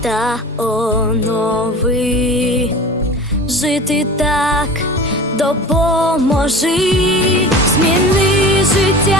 та онови. Жити так допоможи, зміни життя